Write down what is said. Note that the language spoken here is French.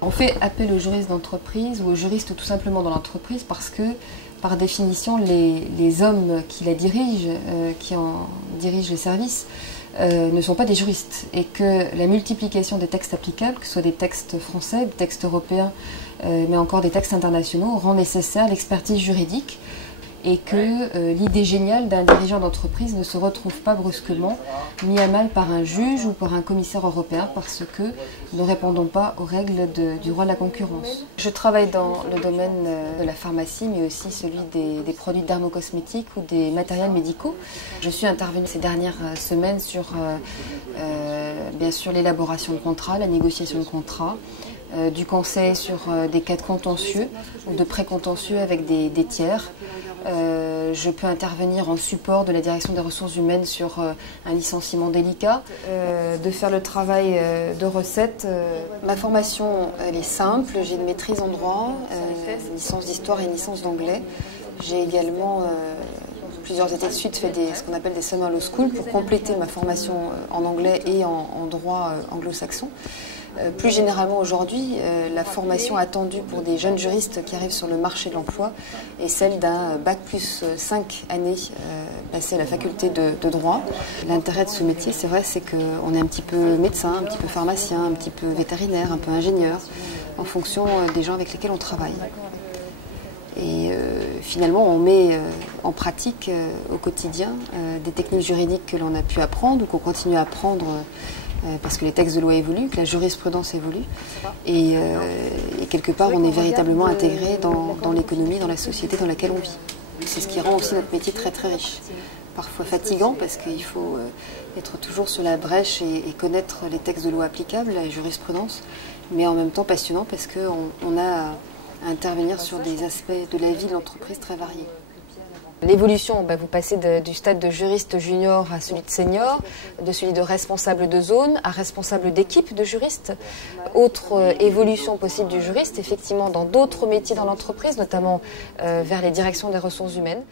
On fait appel aux juristes d'entreprise ou aux juristes tout simplement dans l'entreprise parce que, par définition, les hommes qui la dirigent, qui en dirigent les services, ne sont pas des juristes et que la multiplication des textes applicables, que ce soit des textes français, des textes européens, mais encore des textes internationaux, rend nécessaire l'expertise juridique et que l'idée géniale d'un dirigeant d'entreprise ne se retrouve pas brusquement mis à mal par un juge ou par un commissaire européen parce que nous ne répondons pas aux règles du droit de la concurrence. Je travaille dans le domaine de la pharmacie, mais aussi celui des produits dermocosmétiques ou des matériels médicaux. Je suis intervenue ces dernières semaines sur bien sûr l'élaboration de contrats, la négociation de contrats, du conseil sur des cas de contentieux ou de pré-contentieux avec des tiers. Je peux intervenir en support de la direction des ressources humaines sur un licenciement délicat, de faire le travail de recette. Ma formation elle est simple, j'ai une maîtrise en droit, une licence d'histoire et une licence d'anglais. J'ai également plusieurs étés de suite fait ce qu'on appelle des Summer Law School pour compléter ma formation en anglais et en droit anglo-saxon. Plus généralement aujourd'hui, la formation attendue pour des jeunes juristes qui arrivent sur le marché de l'emploi est celle d'un bac plus 5 années passées à la faculté de droit. L'intérêt de ce métier, c'est vrai, c'est qu'on est un petit peu médecin, un petit peu pharmacien, un petit peu vétérinaire, un peu ingénieur, en fonction des gens avec lesquels on travaille. Et finalement, on met en pratique au quotidien des techniques juridiques que l'on a pu apprendre ou qu'on continue à apprendre parce que les textes de loi évoluent, que la jurisprudence évolue. Et quelque part, on est véritablement intégré dans l'économie, dans la société dans laquelle on vit. C'est ce qui rend aussi notre métier très très riche. Parfois fatigant parce qu'il faut être toujours sur la brèche et connaître les textes de loi applicables, la jurisprudence, mais en même temps passionnant parce qu'on a à intervenir sur des aspects de la vie de l'entreprise très variés. L'évolution, vous passez du stade de juriste junior à celui de senior, de celui de responsable de zone à responsable d'équipe de juristes. Autre évolution possible du juriste, effectivement, dans d'autres métiers dans l'entreprise, notamment vers les directions des ressources humaines.